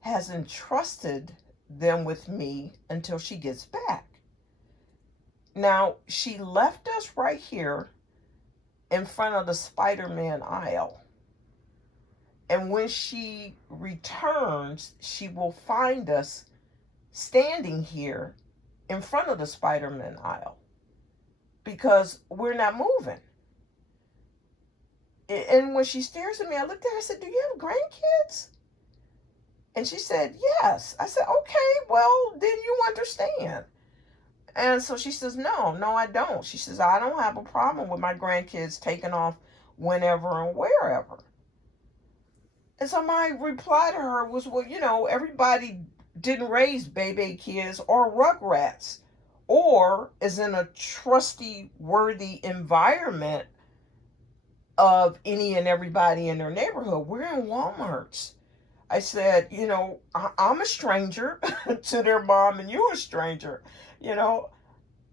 has entrusted them with me until she gets back. Now, she left us right here in front of the Spider-Man aisle. And when she returns, she will find us standing here in front of the Spider-Man aisle because we're not moving. And when she stares at me, I looked at her, I said, do you have grandkids? And she said, yes. I said, okay, well, then you understand. And so she says, no, I don't. She says, I don't have a problem with my grandkids taking off whenever and wherever. And so my reply to her was, well, everybody didn't raise baby kids or rugrats or is in a trustworthy environment of any and everybody in their neighborhood. We're in Walmart's. I said, I'm a stranger to their mom and you're a stranger,